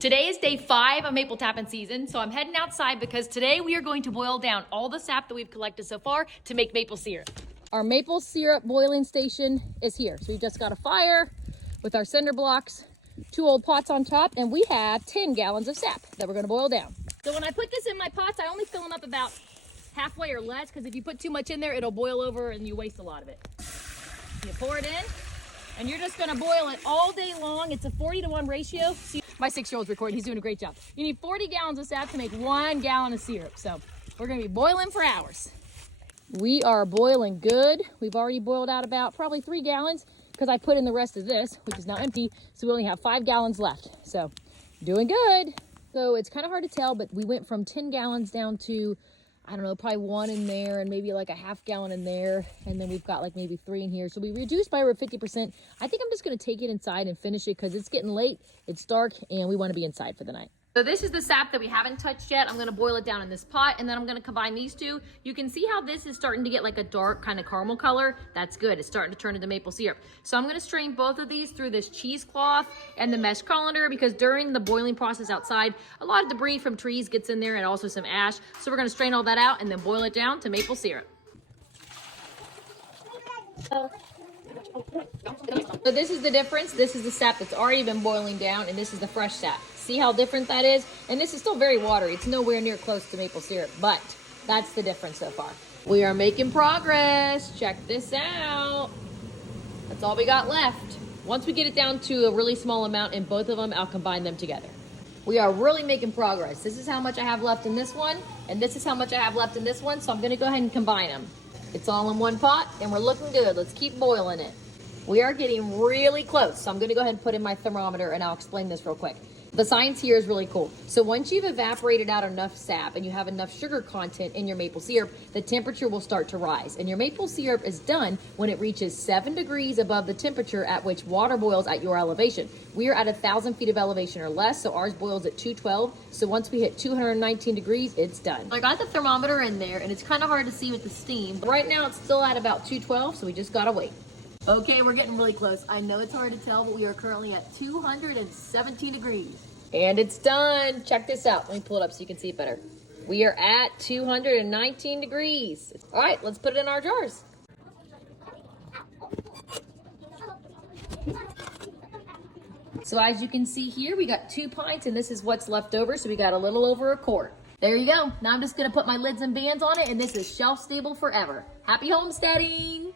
Today is day 5 of maple tapping season, so I'm heading outside because today we are going to boil down all the sap that we've collected so far to make maple syrup. Our maple syrup boiling station is here. So we just got a fire with our cinder blocks, 2 old pots on top, and we have 10 gallons of sap that we're gonna boil down. So when I put this in my pots, I only fill them up about halfway or less, because if you put too much in there, it'll boil over and you waste a lot of it. You pour it in, and you're just gonna boil it all day long. It's a 40-to-1 ratio. See, my 6-year-old's recording, he's doing a great job. You need 40 gallons of sap to make 1 gallon of syrup. So we're gonna be boiling for hours. We are boiling good. We've already boiled out about probably 3 gallons because I put in the rest of this, which is now empty. So we only have 5 gallons left. So doing good. So it's kind of hard to tell, but we went from 10 gallons down to, I don't know, probably 1 in there and maybe like a half gallon in there. And then we've got like maybe 3 in here. So we reduced by over 50%. I think I'm just going to take it inside and finish it because it's getting late. It's dark and we want to be inside for the night. So this is the sap that we haven't touched yet. I'm going to boil it down in this pot and then I'm going to combine these two. You can see how this is starting to get like a dark kind of caramel color. That's good. It's starting to turn into maple syrup. So I'm going to strain both of these through this cheesecloth and the mesh colander because during the boiling process outside, a lot of debris from trees gets in there and also some ash. So we're going to strain all that out and then boil it down to maple syrup. So this is the difference. This is the sap that's already been boiling down and this is the fresh sap. See how different that is? And this is still very watery. It's nowhere near close to maple syrup, but that's the difference so far. We are making progress. Check this out. That's all we got left. Once we get it down to a really small amount in both of them, I'll combine them together. We are really making progress. This is how much I have left in this one, and this is how much I have left in this one, so I'm gonna go ahead and combine them. It's all in one pot, and we're looking good. Let's keep boiling it. We are getting really close, so I'm gonna go ahead and put in my thermometer, and I'll explain this real quick. The science here is really cool. So once you've evaporated out enough sap and you have enough sugar content in your maple syrup, the temperature will start to rise. And your maple syrup is done when it reaches 7 degrees above the temperature at which water boils at your elevation. We are at 1,000 feet of elevation or less, so ours boils at 212. So once we hit 219 degrees, it's done. I got the thermometer in there, and it's kind of hard to see with the steam. Right now, it's still at about 212, so we just gotta wait. Okay, we're getting really close. I know it's hard to tell, but we are currently at 217 degrees. And it's done. Check this out. Let me pull it up so you can see it better. We are at 219 degrees. All right, let's put it in our jars. So as you can see here, we got 2 pints, and this is what's left over, so we got a little over a quart. There you go. Now I'm just gonna put my lids and bands on it, and this is shelf stable forever. Happy homesteading!